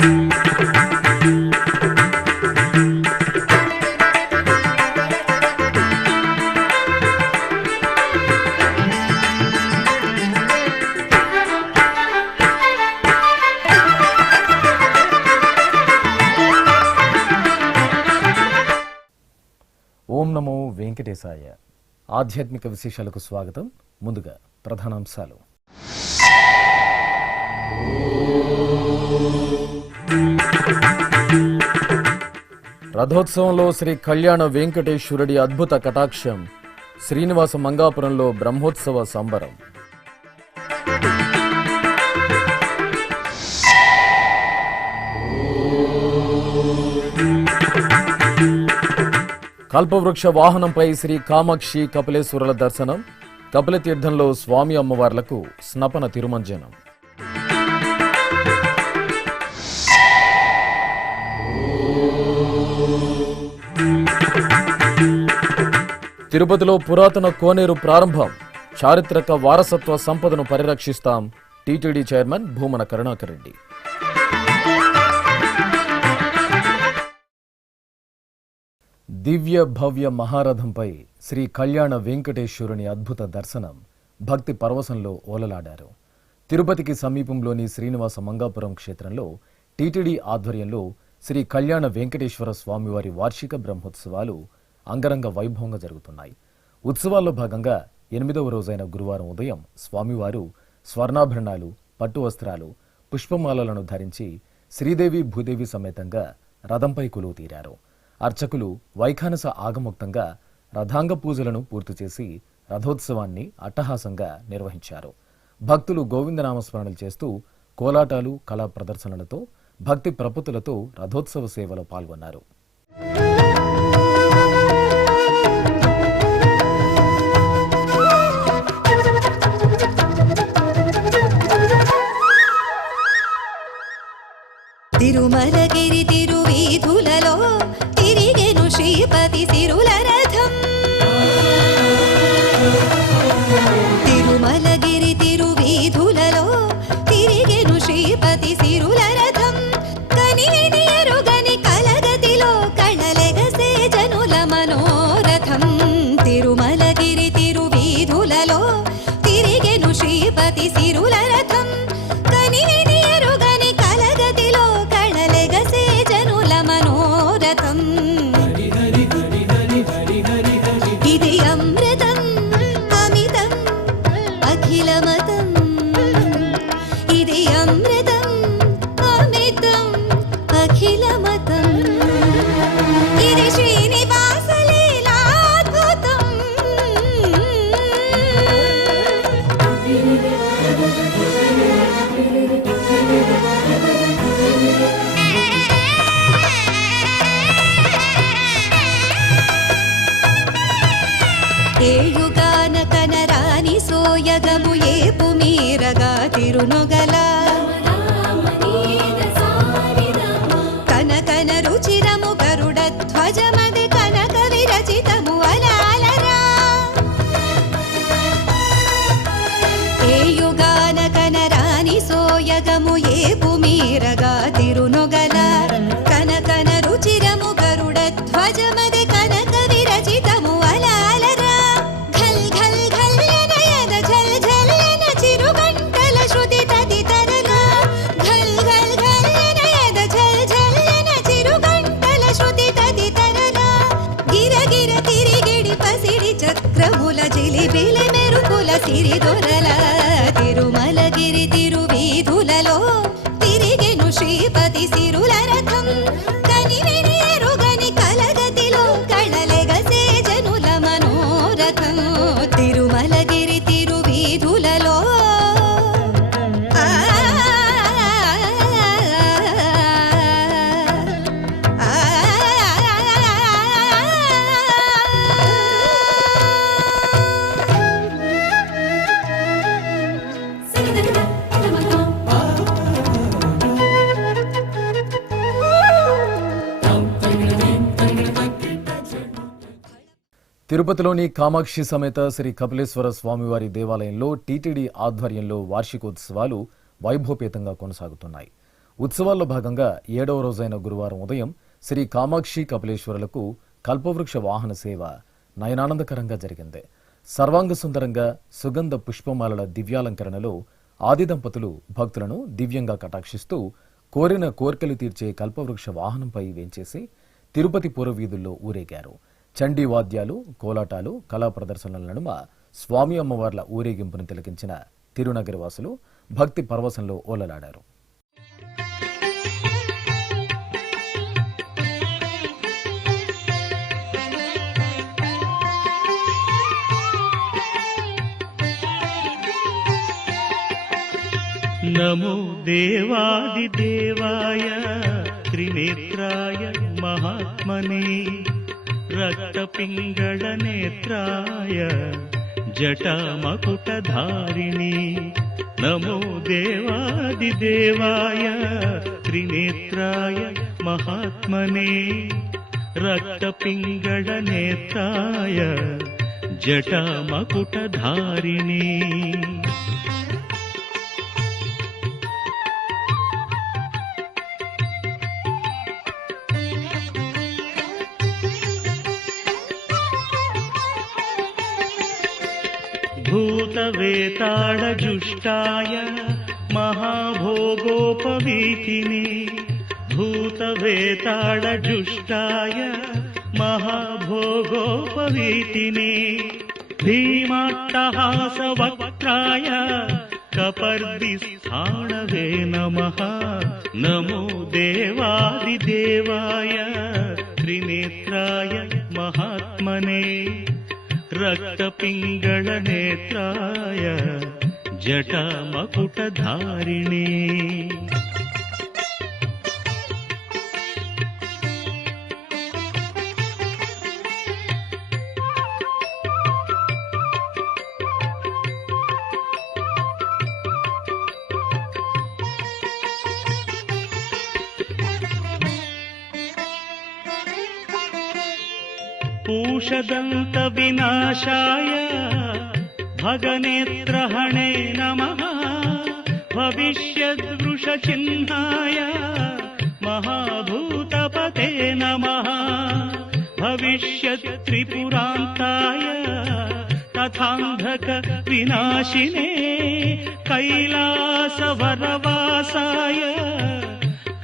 ఓం నమో వెంకటేశాయ. ఆధ్యాత్మిక విశేషాలకు స్వాగతం. ముందుగా ప్రధానాంశాలు. రథోత్సవంలో శ్రీ కళ్యాణ వెంకటేశ్వరుడి అద్భుత కటాక్షం. శ్రీనివాస మంగాపురంలో బ్రహ్మోత్సవ సంబరం. కల్పవృక్ష వాహనంపై శ్రీ కామాక్షి కపిలేశ్వరుల దర్శనం. కపిలతీర్థంలో స్వామి అమ్మవార్లకు స్నపన తిరుమంజనం. తిరుపతిలో పురాతన కోనేరు ప్రారంభం. చారిత్రక వారసత్వ సంపదను పరిరక్షిస్తాం. TTD chairman Bhumana Karunakar Reddy. దివ్య భవ్య మహారథంపై శ్రీ కళ్యాణ వెంకటేశ్వరుని అద్భుత దర్శనం. భక్తి పరవశంలో ఓలలాడారు. తిరుపతికి సమీపంలోని శ్రీనివాస మంగాపురం క్షేత్రంలో టీటీడీ ఆధ్వర్యంలో శ్రీ కళ్యాణ వెంకటేశ్వర స్వామివారి వార్షిక బ్రహ్మోత్సవాలు అంగరంగ వైభవంగా జరుగుతున్నాయి. ఉత్సవాల్లో భాగంగా 8వ రోజైన గురువారం ఉదయం స్వామివారు స్వర్ణాభరణాలు, పట్టు వస్త్రాలు, పుష్పమాలలను ధరించి శ్రీదేవి భూదేవి సమేతంగా రథంపై కొలువు తీరారు. అర్చకులు వైఖానస ఆగమోక్తంగా రథాంగ పూజలను పూర్తి చేసి రథోత్సవాన్ని అట్టహాసంగా నిర్వహించారు. భక్తులు గోవిందనామస్మరణలు చేస్తూ కోలాటాలు, కళా ప్రదర్శనలతో, భక్తి ప్రపత్తులతో రథోత్సవ సేవలో పాల్గొన్నారు. తిరుమలగిరి తిరువీధులలో తిరిగెను శ్రీపతి సిరుల రథం. తిరుమలగిరి తిరువీధులలో తిరిగెను శ్రీపతి సిరుల రథం. కనివిని ఎరుగని కలగతిలో కళలెగసే జనుల మనోరథం. తిరుమలగిరి తిరువీధులలో తిరిగెను శ్రీపతి సిరుల రథం. కనివిని ఎరుగని కలగతిలో కళలెగసే జనుల మనోరథం. ఇది అమృతం అమితం అఖిలమతం. ఇది అమృతం అమితం అఖిలమతం. ఇది శ్రీనివాస లీలాద్భుతం. ఏయుగాన కనరాని సోయగము ఏపు మీరగా తిరునొగల. కనకన రుచిరము గరుడ ధ్వజమది కనక విరచితము అలాలరా. ఏయుగాన కనరాని సోయగము ఏపు మీరగా తిరునొగల. కనకన రుచిరము గరుడ ధ్వజమది కనక విరచితము అలాలరా. ఘల్ ఘల్ ఘల్లన యద ఝల్ ఝల్లన చిరుగంటల శృతి తదితరన. ఘల్ ఘల్ ఘల్లన యద ఝల్ ఝల్లన చిరుగంటల శృతి తదితరన. గిరగిర తిరిగిడి పసిడి చక్రముల జిలిబిలి మెరుపుల సిరిదొరల. తిరుమలగిరి తిరువీధులలో తిరిగెను శ్రీపతి సిరుల రథం. కనివిని ఎరుగని కలగతిలో కళలెగసే జనుల మనోరథం. తిరుమలగిరి తిరువీధులలో ఆ తిరుపతిలోని కామాక్షి సమేత శ్రీ కపిలేశ్వర స్వామివారి దేవాలయంలో టీటీడీ ఆధ్వర్యంలో వార్షికోత్సవాలు వైభవపేతంగా కొనసాగుతున్నాయి. ఉత్సవాల్లో భాగంగా 7వ రోజైన గురువారం ఉదయం శ్రీ కామాక్షి కపిలేశ్వరులకు కల్పవృక్ష వాహన సేవ నయనానందకరంగా జరిగింది. సర్వాంగ సుందరంగా సుగంధ పుష్పమాలల దివ్యాలంకరణలో ఆది దంపతులు భక్తులను దివ్యంగా కటాక్షిస్తూ కోరిన కోర్కెలు తీర్చే కల్పవృక్ష వాహనంపై వేంచేసి తిరుపతి పురవీధుల్లో ఊరేగారు. చండీ వాద్యాలు, కోలాటాలు, కళా ప్రదర్శనల నడుమ స్వామి అమ్మవార్ల ఊరేగింపును తిలకించిన తిరునగరి వాసులు భక్తి పరవశంలో ఓలలాడారు. నమో దేవాదిదేవాయ త్రినేత్రాయ మహాత్మనే రక్తపింగళ నేత్రాయ జటామకుటధారిణి. నమో దేవాదిదేవాయ త్రినేత్రాయ మహాత్మనే రక్తపింగళ నేత్రాయ జటామకుటధారిణి. భూతవేతాళజుష్టాయ మహాభోగోపవీతిని. భూతవేతాళజుష్టాయ మహాభోగోపవీతిని. భీమాట్టహాసవక్త్రాయ కపర్దిస్థాణవే నమః. నమో దేవాదిదేవాయ త్రినేత్రాయ మహాత్మనే రక్తపింగళ నేత్రాయ జటామకుటధారిణి. పూషదంత వినాశాయ భగనేత్రహణే నమః. భవిష్యద్వృషచిహ్నాయ మహాభూతపతే నమః. భవిష్యత్త్రిపురాంతాయ తథాంధక వినాశినే కైలాసవరవాసాయ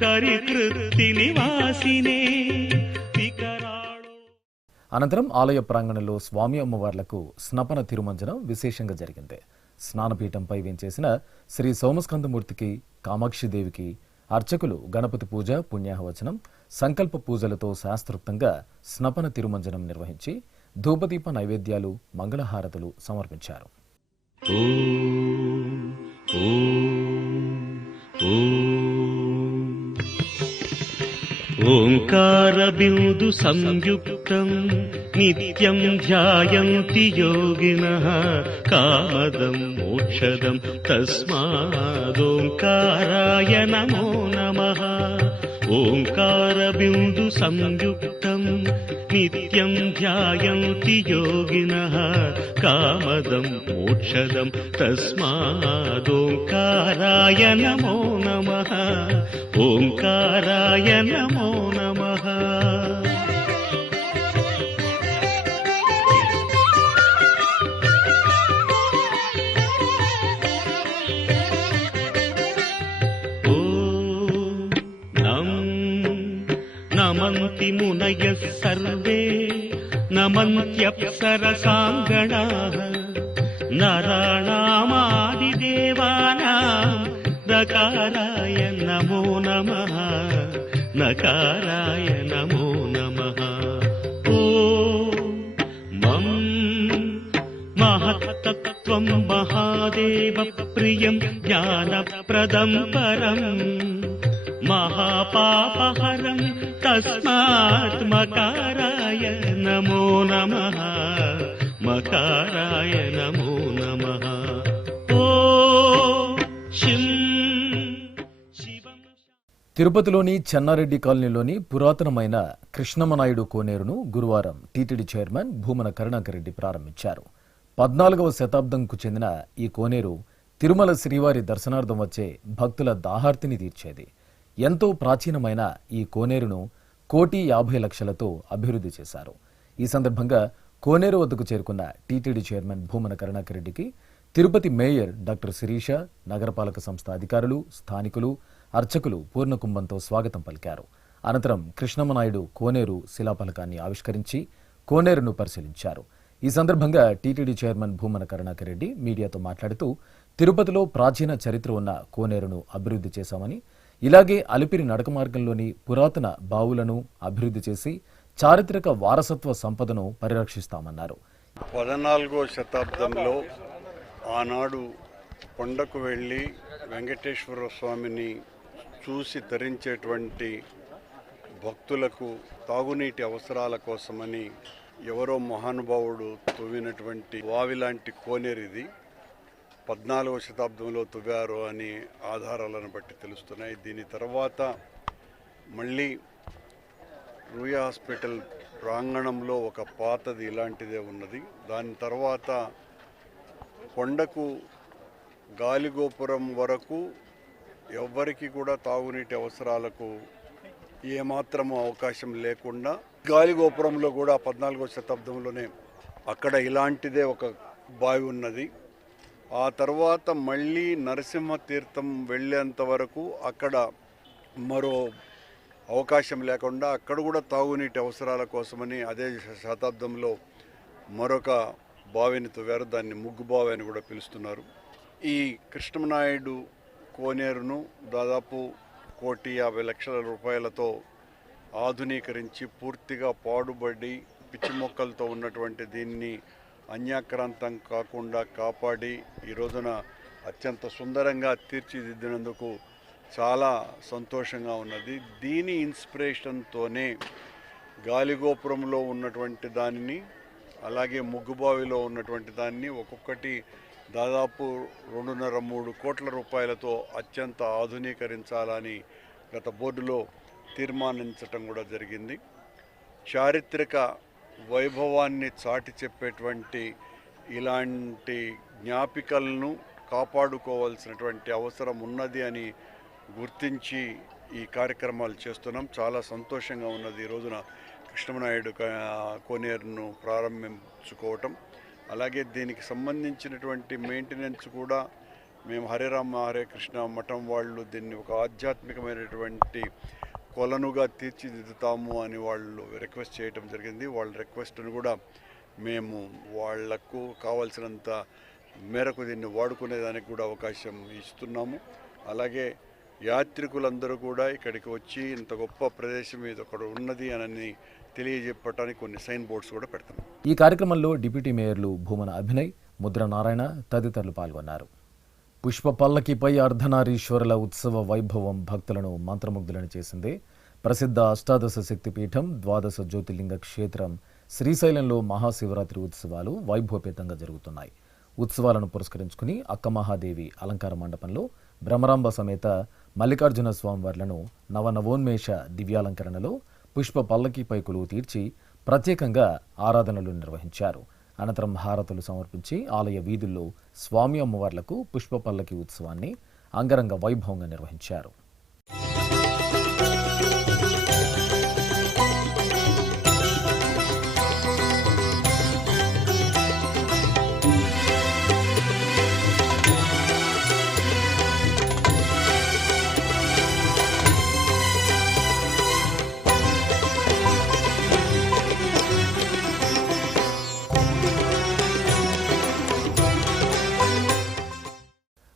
కరికృత్తి నివాసినే. అనంతరం ఆలయ ప్రాంగణంలో స్వామి అమ్మవార్లకు స్నపన తిరుమంజనం విశేషంగా జరిగింది. స్నానపీఠంపై వేంచేసిన శ్రీ సోమస్కందమూర్తికి, కామాక్షిదేవికి అర్చకులు గణపతి పూజ, పుణ్యాహవచనం, సంకల్ప పూజలతో శాస్త్రోక్తంగా స్నపన తిరుమంజనం నిర్వహించి ధూపదీప నైవేద్యాలు, మంగళహారతులు సమర్పించారు. ఓంకార బిందు సంయుక్తం నిత్యం ధ్యాయంతి యోగినః కామదం మోక్షదం తస్మాదోంకారాయ నమో నమః. ఓంకార బిందు సంయుక్తం నిత్యం ధ్యాయంతి యోగినః కామదం మోక్షదం తస్మాదోంకారాయ నమో నమః. ఓంకారాయ నమో నమః. నమంతి మునయః సర్వే నమంత్యప్సరసాంగణాః నరాణామాదిదేవానాం నకారాయ నమో నమః. నకారాయ నమో నమః. ఓం మం మహత్తత్వం మహాదేవ ప్రియం జ్ఞానప్రదం పరం మహాపాపహరం తస్మాత్ మకారాయ నమో నమః. మకారాయ నమో నమః. ఓం శిం శివం. తిరుపతిలోని చెన్నారెడ్డి కాలనీలోని పురాతనమైన కృష్ణమనాయుడు కోనేరును గురువారం టీటీడీ చైర్మన్ భూమన కరుణాకర్ రెడ్డి ప్రారంభించారు. 14వ శతాబ్దంకు చెందిన ఈ కోనేరు తిరుమల శ్రీవారి దర్శనార్థం వచ్చే భక్తుల దాహార్తిని తీర్చేది. ఎంతో ప్రాచీనమైన ఈ కోనేరును 1,50,00,000తో అభివృద్ధి చేశారు. ఈ సందర్భంగా కోనేరు వద్దకు చేరుకున్న టీటీడీ చైర్మన్ భూమన కరుణాకర్ రెడ్డికి తిరుపతి మేయర్ డాక్టర్ శిరీష, నగరపాలక సంస్థ అధికారులు, స్థానికులు, అర్చకులు పూర్ణకుంభంతో స్వాగతం పలికారు. అనంతరం కృష్ణమనాయుడు కోనేరు శిలాఫలకాన్ని ఆవిష్కరించి కోనేరును పరిశీలించారు. ఈ సందర్భంగా టీటీడీ చైర్మన్ భూమన కరుణాకర్ రెడ్డి మీడియాతో మాట్లాడుతూ తిరుపతిలో ప్రాచీన చరిత్ర ఉన్న కోనేరును అభివృద్ధి చేశామని, ఇలాగే అలిపిరి నడక మార్గంలోని పురాతన బావులను అభివృద్ధి చేసి చారిత్రక వారసత్వ సంపదను పరిరక్షిస్తామన్నారు. 14వ శతాబ్దంలో ఆనాడు కొండకు వెళ్ళి వెంకటేశ్వర స్వామిని చూసి తరించేటువంటి భక్తులకు తాగునీటి అవసరాల కోసమని ఎవరో మహానుభావుడు తవ్వినటువంటి వావి లాంటి కోనేరు ఇది 14వ శతాబ్దంలో తవ్వారు అని ఆధారాలను బట్టి తెలుస్తున్నాయి. దీని తర్వాత మళ్ళీ రూయా హాస్పిటల్ ప్రాంగణంలో ఒక పాతది ఇలాంటిదే ఉన్నది. దాని తర్వాత కొండకు గాలిగోపురం వరకు ఎవ్వరికి కూడా తాగునీటి అవసరాలకు ఏమాత్రము అవకాశం లేకుండా గాలిగోపురంలో కూడా 14వ శతాబ్దంలోనే అక్కడ ఇలాంటిదే ఒక బావి ఉన్నది. ఆ తర్వాత మళ్ళీ నరసింహ తీర్థం వెళ్ళేంత వరకు అక్కడ మరో అవకాశం లేకుండా అక్కడ కూడా తాగునీటి అవసరాల కోసమని అదే శతాబ్దంలో మరొక బావిని తవ్వారు. దాన్ని ముగ్గు బావి అని కూడా పిలుస్తున్నారు. ఈ కృష్ణమనాయుడు కోనేరును దాదాపు 1,50,00,000 రూపాయలతో ఆధునీకరించి పూర్తిగా పాడుబడి పిచ్చి మొక్కలతో ఉన్నటువంటి దీన్ని అన్యాక్రాంతం కాకుండా కాపాడి ఈ రోజున అత్యంత సుందరంగా తీర్చిదిద్దినందుకు చాలా సంతోషంగా ఉన్నది. దీని ఇన్స్పిరేషన్తోనే గాలిగోపురంలో ఉన్నటువంటి దానిని అలాగే ముగ్గుబావిలో ఉన్నటువంటి దాన్ని ఒక్కొక్కటి దాదాపు 2.5-3 కోట్ల రూపాయలతో అత్యంత ఆధునీకరించాలని గత బోర్డులో తీర్మానించటం కూడా జరిగింది. చారిత్రక వైభవాన్ని చాటి చెప్పేటువంటి ఇలాంటి జ్ఞాపికలను కాపాడుకోవాల్సినటువంటి అవసరం ఉన్నది అని గుర్తించి ఈ కార్యక్రమాలు చేస్తున్నాం. చాలా సంతోషంగా ఉన్నది ఈ రోజున కృష్ణమనాయుడు కోనేరును ప్రారంభించుకోవటం. అలాగే దీనికి సంబంధించినటువంటి మెయింటెనెన్స్ కూడా మేము హరే రామ హరే కృష్ణ మఠం వాళ్ళు దీన్ని ఒక ఆధ్యాత్మికమైనటువంటి కొలనుగా తీర్చిదిద్దుతాము అని వాళ్ళు రిక్వెస్ట్ చేయటం జరిగింది. వాళ్ళ రిక్వెస్ట్ను కూడా మేము వాళ్లకు కావాల్సినంత మేరకు దీన్ని వాడుకునేదానికి కూడా అవకాశం ఇస్తున్నాము. అలాగే యాత్రికులందరూ కూడా ఇక్కడికి వచ్చి ఇంత గొప్ప ప్రదేశం ఇది ఒకటి ఉన్నది అని తెలియజెప్పడానికి కొన్ని సైన్ బోర్డ్స్ కూడా పెడతాం. ఈ కార్యక్రమంలో డిప్యూటీ మేయర్లు భూమన అభినయ్, ముద్ర నారాయణ తదితరులు పాల్గొన్నారు. పుష్ప పల్లకిపై అర్ధనారీశ్వరుల ఉత్సవ వైభవం భక్తులను మంత్రముగ్ధులను చేసింది. ప్రసిద్ధ అష్టాదశ శక్తిపీఠం, ద్వాదశ జ్యోతిర్లింగ క్షేత్రం శ్రీశైలంలో మహాశివరాత్రి ఉత్సవాలు వైభవపేతంగా జరుగుతున్నాయి. ఉత్సవాలను పురస్కరించుకుని అక్కమహాదేవి అలంకార మండపంలో భ్రమరాంబ సమేత మల్లికార్జున స్వామివార్లను నవనవోన్మేష దివ్యాలంకరణలో పుష్ప పల్లకిపై కొలువు తీర్చి ప్రత్యేకంగా ఆరాధనలు నిర్వహించారు. అనంతరం హారతులు సమర్పించి ఆలయ వీధుల్లో స్వామి అమ్మవార్లకు పుష్ప పల్లకి ఉత్సవాన్ని అంగరంగ వైభవంగా నిర్వహించారు.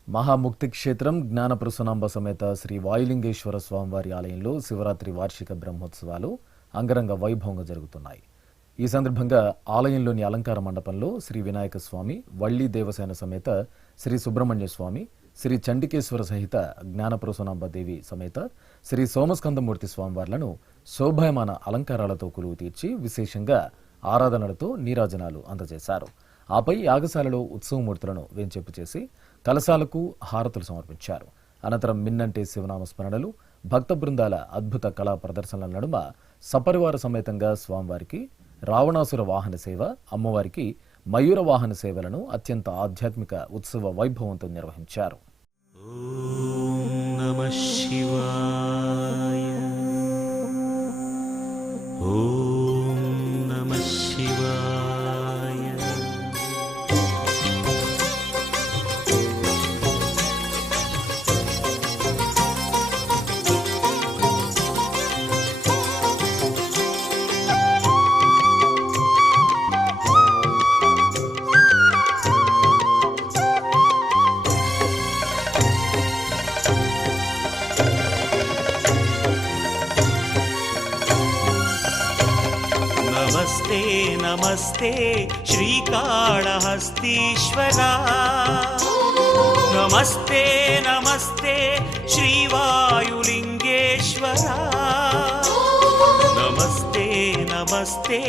మహాముక్తి క్షేత్రం జ్ఞానప్రసూనాంబ సమేత శ్రీ వాయులింగేశ్వర స్వామివారి ఆలయంలో శివరాత్రి వార్షిక బ్రహ్మోత్సవాలు అంగరంగ వైభవంగా జరుగుతున్నాయి. ఈ సందర్భంగా ఆలయంలోని అలంకార మండపంలో శ్రీ వినాయక స్వామి, వళ్ళీ దేవసేన సమేత శ్రీ సుబ్రహ్మణ్య స్వామి, శ్రీ చండికేశ్వర సహిత జ్ఞానప్రసూనాంబ దేవి సమేత శ్రీ సోమస్కందమూర్తి స్వామివార్లను శోభాయమాన అలంకారాలతో కొలువు తీర్చి విశేషంగా ఆరాధనలతో నీరాజనాలు అందజేశారు. ఆపై యాగశాలలో ఉత్సవమూర్తులను వేంచేపు చేసి కలశాలకు హారతులు సమర్పించారు. అనంతరం మిన్నంటే శివనామ స్మరణలు, భక్త బృందాల అద్భుత కళా ప్రదర్శనల నడుమ సపరివార సమేతంగా స్వామివారికి రావణాసుర వాహన సేవ, అమ్మవారికి మయూర వాహన సేవలను అత్యంత ఆధ్యాత్మిక ఉత్సవ వైభవంతో నిర్వహించారు. నమః శివాయ ఓం నమః శివాయ నమస్తే నమస్తే శ్రీకాళహస్తీశ్వరా నమస్తే నమస్తే శ్రీవాయులింగేశ్వరా నమస్తే నమస్తే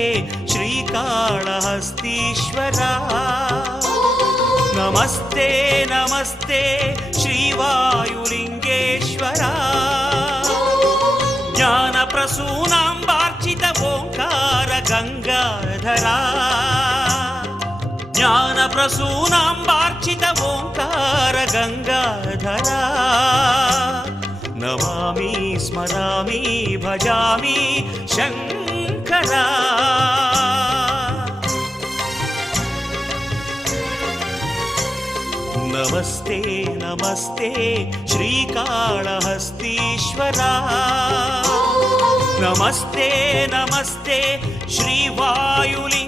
శ్రీకాళహస్తీశ్వరా నమస్తే నమస్తే శ్రీవాయులింగేశ్వరా జ్ఞాన ప్రసూనాంబార్చిత ఓంకార గంగాధరా జ్ఞాన ప్రసూనాంబార్చిత ఓంకార గంగాధరా నమామి స్మరామి భజామి శంకరా నమస్తే నమస్తే శ్రీకాళహస్తీశ్వరా నమస్తే నమస్తే శ్రీవాయులింగేశ్వరా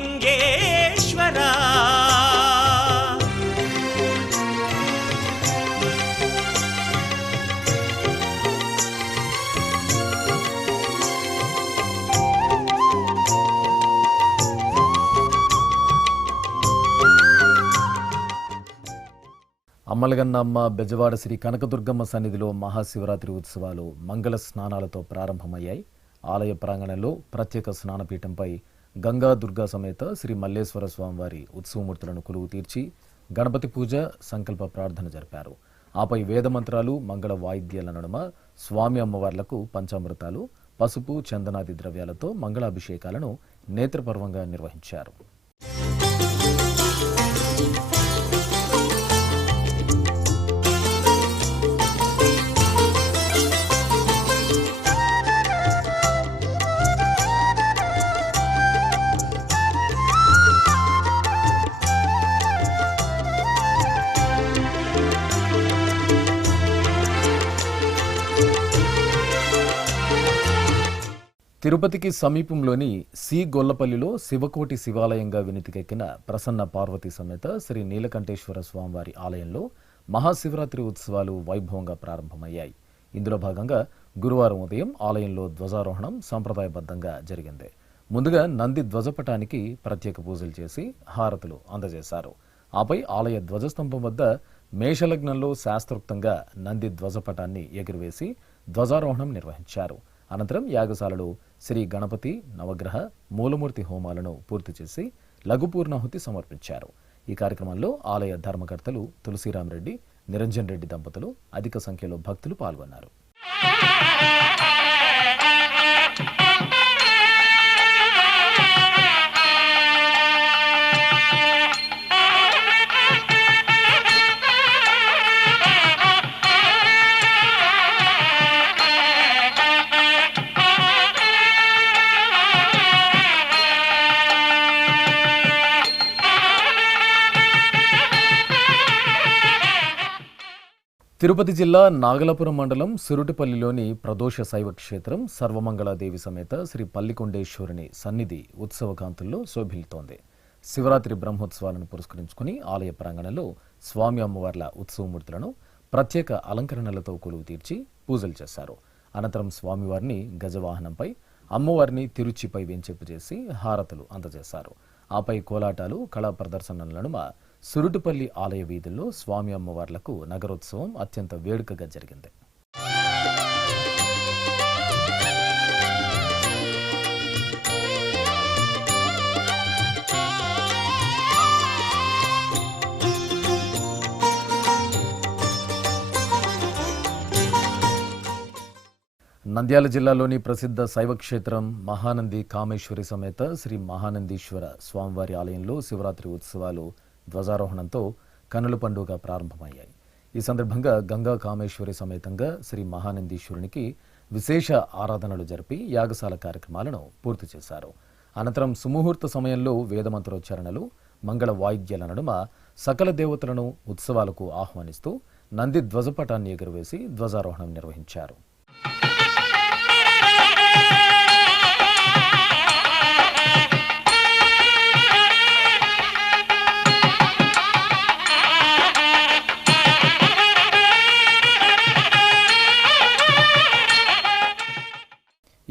అమ్మలగన్నమ్మ బెజవాడ శ్రీ కనకదుర్గమ్మ సన్నిధిలో మహాశివరాత్రి ఉత్సవాలు మంగళ స్నానాలతో ప్రారంభమయ్యాయి. ఆలయ ప్రాంగణంలో ప్రత్యేక స్నానపీఠంపై గంగా దుర్గా సమేత శ్రీ మల్లేశ్వర స్వామివారి ఉత్సవమూర్తులను కొలువు తీర్చి గణపతి పూజ, సంకల్ప ప్రార్థన జరిపారు. ఆపై వేదమంత్రాలు, మంగళ వాయిద్యాల నడుమ స్వామి అమ్మవార్లకు పంచామృతాలు, పసుపు, చందనాది ద్రవ్యాలతో మంగళాభిషేకాలను నేత్రపర్వంగా నిర్వహించారు. తిరుపతికి సమీపంలోని సి గొల్లపల్లిలో శివకోటి శివాలయంగా వినితికెక్కిన ప్రసన్న పార్వతీ సమేత శ్రీ నీలకంఠేశ్వర స్వామివారి ఆలయంలో మహాశివరాత్రి ఉత్సవాలు వైభవంగా ప్రారంభమయ్యాయి. ఇందులో భాగంగా గురువారం ఉదయం ఆలయంలో ధ్వజారోహణం సంప్రదాయబద్ధంగా జరిగింది. ముందుగా నంది ధ్వజపటానికి ప్రత్యేక పూజలు చేసి హారతులు అందజేశారు. ఆపై ఆలయ ధ్వజస్తంభం వద్ద మేషలగ్నంలో శాస్త్రోక్తంగా నంది ధ్వజపటాన్ని ఎగురవేసి ధ్వజారోహణం నిర్వహించారు. అనంతరం యాగశాలలో శ్రీ గణపతి, నవగ్రహ, మూలమూర్తి హోమాలను పూర్తి చేసి లఘుపూర్ణాహుతి సమర్పించారు. ఈ కార్యక్రమంలో ఆలయ ధర్మకర్తలు తులసిరామరెడ్డి, నిరంజన్ రెడ్డి దంపతులు, అధిక సంఖ్యలో భక్తులు పాల్గొన్నారు. తిరుపతి జిల్లా నాగలాపురం మండలం సురుటిపల్లిలోని ప్రదోష శైవ క్షేత్రం సర్వమంగళాదేవి సమేత శ్రీ పల్లికొండేశ్వరుని సన్నిధి ఉత్సవకాంతుల్లో శోభిల్తోంది. శివరాత్రి బ్రహ్మోత్సవాలను పురస్కరించుకుని ఆలయ ప్రాంగణంలో స్వామి అమ్మవార్ల ఉత్సవమూర్తులను ప్రత్యేక అలంకరణలతో కొలువు తీర్చి పూజలు చేశారు. అనంతరం స్వామివారిని గజవాహనంపై, అమ్మవారిని తిరుచిపై వెంచేపు చేసి హారతులు అందజేశారు. ఆపై కోలాటాలు, కళా ప్రదర్శనల నడుమ సురుటుపల్లి ఆలయ వీధుల్లో స్వామి అమ్మవార్లకు నగరోత్సవం అత్యంత వేడుకగా జరిగింది. నంద్యాల జిల్లాలోని ప్రసిద్ధ శైవక్షేత్రం మహానంది కామేశ్వరి సమేత శ్రీ మహానందీశ్వర స్వామివారి ఆలయంలో శివరాత్రి ఉత్సవాలు ధ్వజారోహణంతో కన్నుల పండుగ ప్రారంభమయ్యాయి. ఈ సందర్భంగా గంగా కామేశ్వరి సమేతంగా శ్రీ మహానందీశ్వరునికి విశేష ఆరాధనలు జరిపి యాగశాల కార్యక్రమాలను పూర్తి చేశారు. అనంతరం సుముహూర్త సమయంలో వేదమంత్రోచ్చారణలు, మంగళ వాయిద్యాల నడుమ సకల దేవతలను ఉత్సవాలకు ఆహ్వానిస్తూ నంది ధ్వజపటాన్ని ఎగురవేసి ధ్వజారోహణం నిర్వహించారు.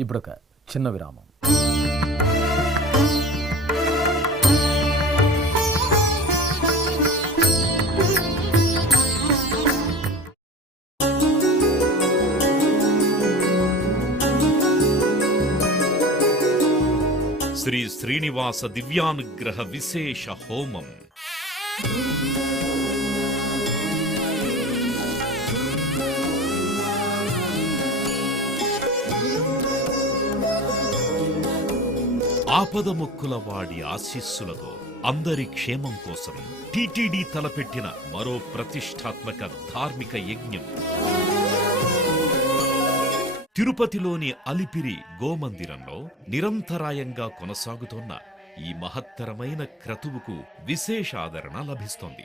ఇప్పుడొక చిన్న విరామం. శ్రీ శ్రీనివాస దివ్యానుగ్రహ విశేష హోమం. ఆపదముక్కుల వాడి ఆశీస్సులతో అందరి క్షేమం కోసం టిటిడి తలపెట్టిన మరో ప్రతిష్టాత్మక ధార్మిక యజ్ఞం. తిరుపతిలోని అలిపిరి గోమందిరంలో నిరంతరాయంగా కొనసాగుతోన్న ఈ మహత్తరమైన క్రతువుకు విశేషాదరణ లభిస్తోంది.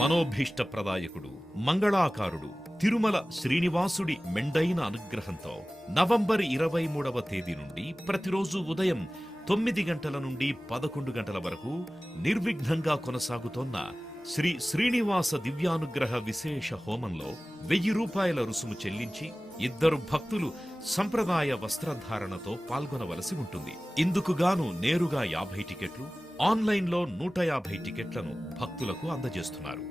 మనోభీష్ట ప్రదాయకుడు, మంగళాకారుడు తిరుమల శ్రీనివాసుడి మెండైన అనుగ్రహంతో నవంబర్ 23వ తేదీ నుండి ప్రతిరోజు ఉదయం 9 గంటల నుండి 11 గంటల వరకు నిర్విఘ్నంగా కొనసాగుతోన్న శ్రీ శ్రీనివాస దివ్యానుగ్రహ విశేష హోమంలో 1000 రూపాయల రుసుము చెల్లించి 2 భక్తులు సంప్రదాయ వస్త్రధారణతో పాల్గొనవలసి ఉంటుంది. ఇందుకుగాను నేరుగా 50 టికెట్లు, ఆన్లైన్లో 150 టికెట్లను భక్తులకు అందజేస్తున్నారు.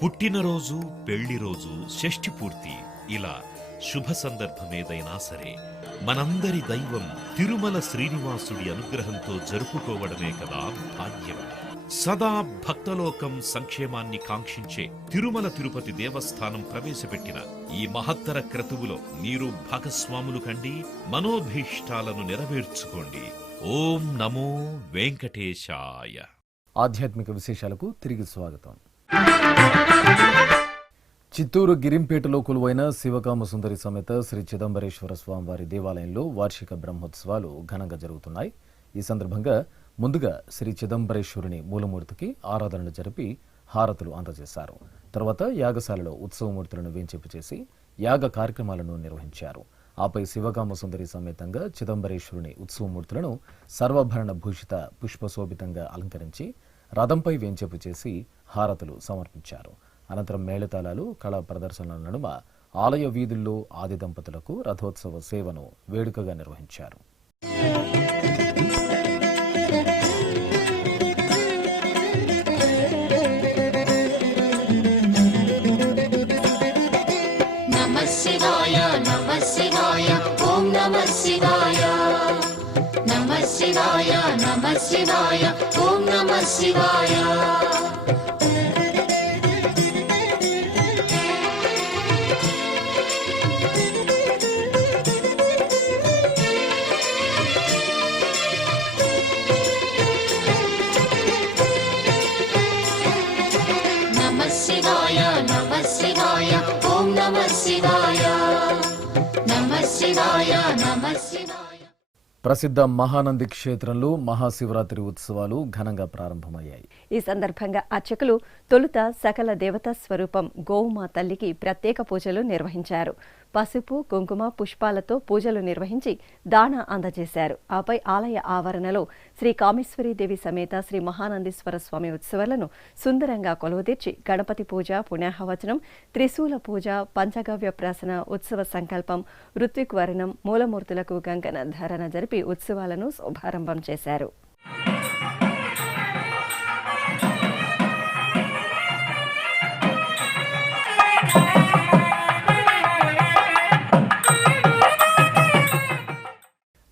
పుట్టినరోజు, పెళ్లిరోజు, షష్ఠి పూర్తి ఇలా శుభ సందర్భమేదైనా సరే మనందరి దైవం తిరుమల శ్రీనివాసుడి అనుగ్రహంతో జరుపుకోవడమే కదా భాగ్యం. సదా భక్తలోకం సంక్షేమాన్ని కాంక్షించే తిరుమల తిరుపతి దేవస్థానం ప్రవేశపెట్టిన ఈ మహత్తర క్రతువులో మీరు భాగస్వాములు కండి, మనోభీష్టాలను నెరవేర్చుకోండి. ఓం నమో వెంకటేశాయ. ఆధ్యాత్మిక విశేషాలకు తిరిగి స్వాగతం. చిత్తూరు గిరింపేటలో కొలువైన శివకామ సుందరి సమేత శ్రీ చిదంబరేశ్వర స్వామివారి దేవాలయంలో వార్షిక బ్రహ్మోత్సవాలు ఘనంగా జరుగుతున్నాయి. ఈ సందర్భంగా ముందుగా శ్రీ చిదంబరేశ్వరుని మూలమూర్తికి ఆరాధనలు జరిపి హారతులు అందజేశారు. తర్వాత యాగశాలలో ఉత్సవమూర్తులను వేంచేపు చేసి యాగ కార్యక్రమాలను నిర్వహించారు. ఆపై శివకామ సుందరి సమేతంగా చిదంబరేశ్వరుని ఉత్సవమూర్తులను సర్వాభరణ భూషిత పుష్పశోభితంగా అలంకరించి రథంపై వేంచేపు చేసి హారతులు సమర్పించారు. అనంతరం మేళతాళాలు, కళా ప్రదర్శనల నడుమ ఆలయ వీధుల్లో ఆది దంపతులకు రథోత్సవ సేవను వేడుకగా నిర్వహించారు. శివాయ ఓం నమః శివాయ. నమః శివాయ నమః శివాయ ఓం నమః శివాయ. నమః శివాయ నమః శివాయ. ప్రసిద్ధ మహానంది క్షేత్రంలో మహాశివరాత్రి ఉత్సవాలు ఘనంగా ప్రారంభమయ్యాయి. ఈ సందర్భంగా అర్చకులు తొలుత సకల దేవతా స్వరూపం గోవుమా తల్లికి ప్రత్యేక పూజలు నిర్వహించారు. పసుపు, కుంకుమ, పుష్పాలతో పూజలు నిర్వహించి దాన అందజేశారు. ఆపై ఆలయ ఆవరణలో శ్రీ కామేశ్వరీదేవి సమేత శ్రీ మహానందీశ్వర స్వామి ఉత్సవాలను సుందరంగా కొలువుదీర్చి గణపతి పూజ, పుణ్యాహవచనం, త్రిశూల పూజ, పంచగవ్య ప్రాసన, ఉత్సవ సంకల్పం, ఋత్విక్ వరణం, మూలమూర్తులకు గంగన ధారణ జరిపి ఉత్సవాలను శుభారంభం చేశారు.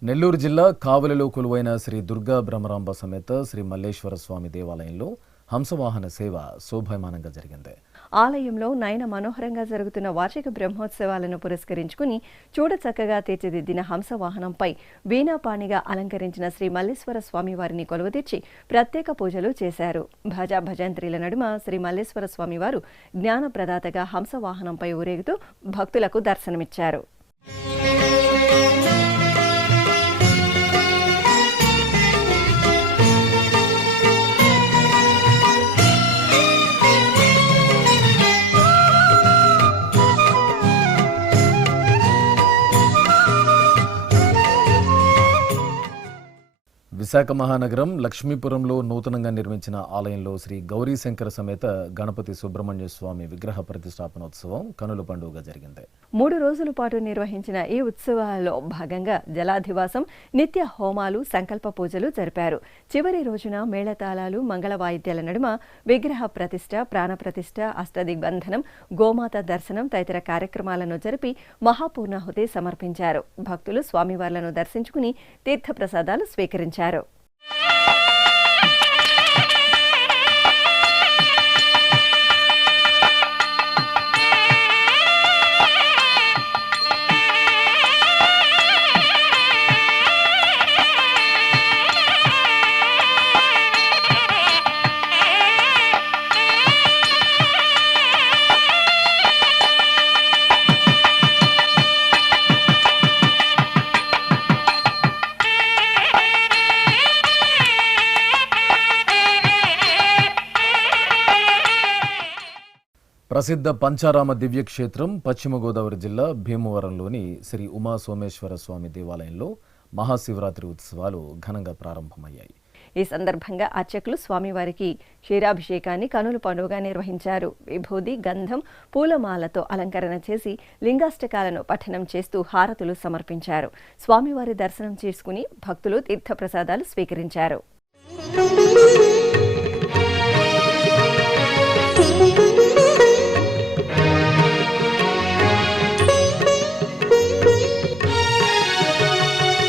నెల్లూరు జిల్లా కావలిలో కొలువైన శ్రీ దుర్గా బ్రహ్మరాంబ సమేత శ్రీ మల్లేశ్వర స్వామి దేవాలయంలో హంసవాహన సేవ శోభాయమానంగా జరిగింది. ఆలయంలో నయన మనోహరంగా జరుగుతున్న వార్షిక బ్రహ్మోత్సవాలను పురస్కరించుకుని చూడచక్కగా తీర్చిదిద్దిన హంసవాహనంపై వీణాపాణిగా అలంకరించిన శ్రీ మల్లేశ్వర స్వామివారిని కొలువుతీర్చి ప్రత్యేక పూజలు చేశారు. భజా భజంత్రీల నడుమ శ్రీ మల్లేశ్వర స్వామివారు జ్ఞానప్రదాతగా హంసవాహనంపై ఊరేగుతూ భక్తులకు దర్శనమిచ్చారు. విశాఖ మహానగరం లక్ష్మీపురంలో నూతనంగా నిర్మించిన ఆలయంలో శ్రీ గౌరీశంకర సమేత గణపతి సుబ్రహ్మణ్య స్వామి విగ్రహ ప్రతిష్టాపనోత్సవం కనుల పండుగగా జరిగింది. 3 రోజుల పాటు నిర్వహించిన ఈ ఉత్సవాల్లో భాగంగా జలాధివాసం, నిత్య హోమాలు, సంకల్ప పూజలు జరిపారు. చివరి రోజున మేళతాళాలు, మంగళ వాయిద్యాల నడుమ విగ్రహ ప్రతిష్ట, ప్రాణప్రతిష్ఠ, అష్టదిగ్బంధనం, గోమాత దర్శనం తదితర కార్యక్రమాలను జరిపి మహాపూర్ణాహుతి సమర్పించారు. భక్తులు స్వామివార్లను దర్శించుకుని తీర్థప్రసాదాలు స్వీకరించారు. ప్రసిద్ధ పంచారామ దివ్యక్షేత్రం పశ్చిమ గోదావరి జిల్లా భీమవరంలోని శ్రీ ఉమా సోమేశ్వర స్వామి దేవాలయంలో మహాశివరాత్రి ఉత్సవాలు ఘనంగా ప్రారంభమయ్యాయి. ఈ సందర్భంగా అర్చకులు స్వామివారికి క్షీరాభిషేకాన్ని కనుల పండుగగా నిర్వహించారు. విభూది, గంధం, పూలమాలతో అలంకరణ చేసి లింగాష్టకాలను పఠనం చేస్తూ హారతులు సమర్పించారు. స్వామివారి దర్శనం చేసుకుని భక్తులు తీర్థప్రసాదాలు స్వీకరించారు.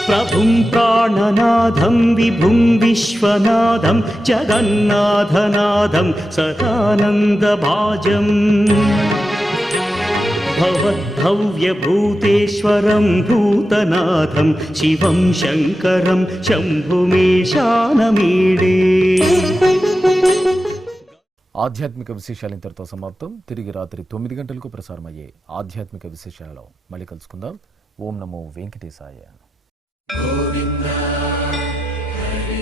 ప్రభుం ప్రాణనాథం విభుం విశ్వనాథం జగన్నాథనాథం సదానందభాజం భవద్భవ్యభూతేశ్వరం భూతనాథం శివం శంకరం శంభుమేశానమీడే. ఆధ్యాత్మిక విశేషాలు ఇంతటితో సమాప్తం. తిరిగి రాత్రి 9 గంటలకు ప్రసారమయ్యే ఆధ్యాత్మిక విశేషాలలో మళ్ళీ కలుసుకుందాం. ఓం నమో వెంకటేశాయ. గోవింద హరి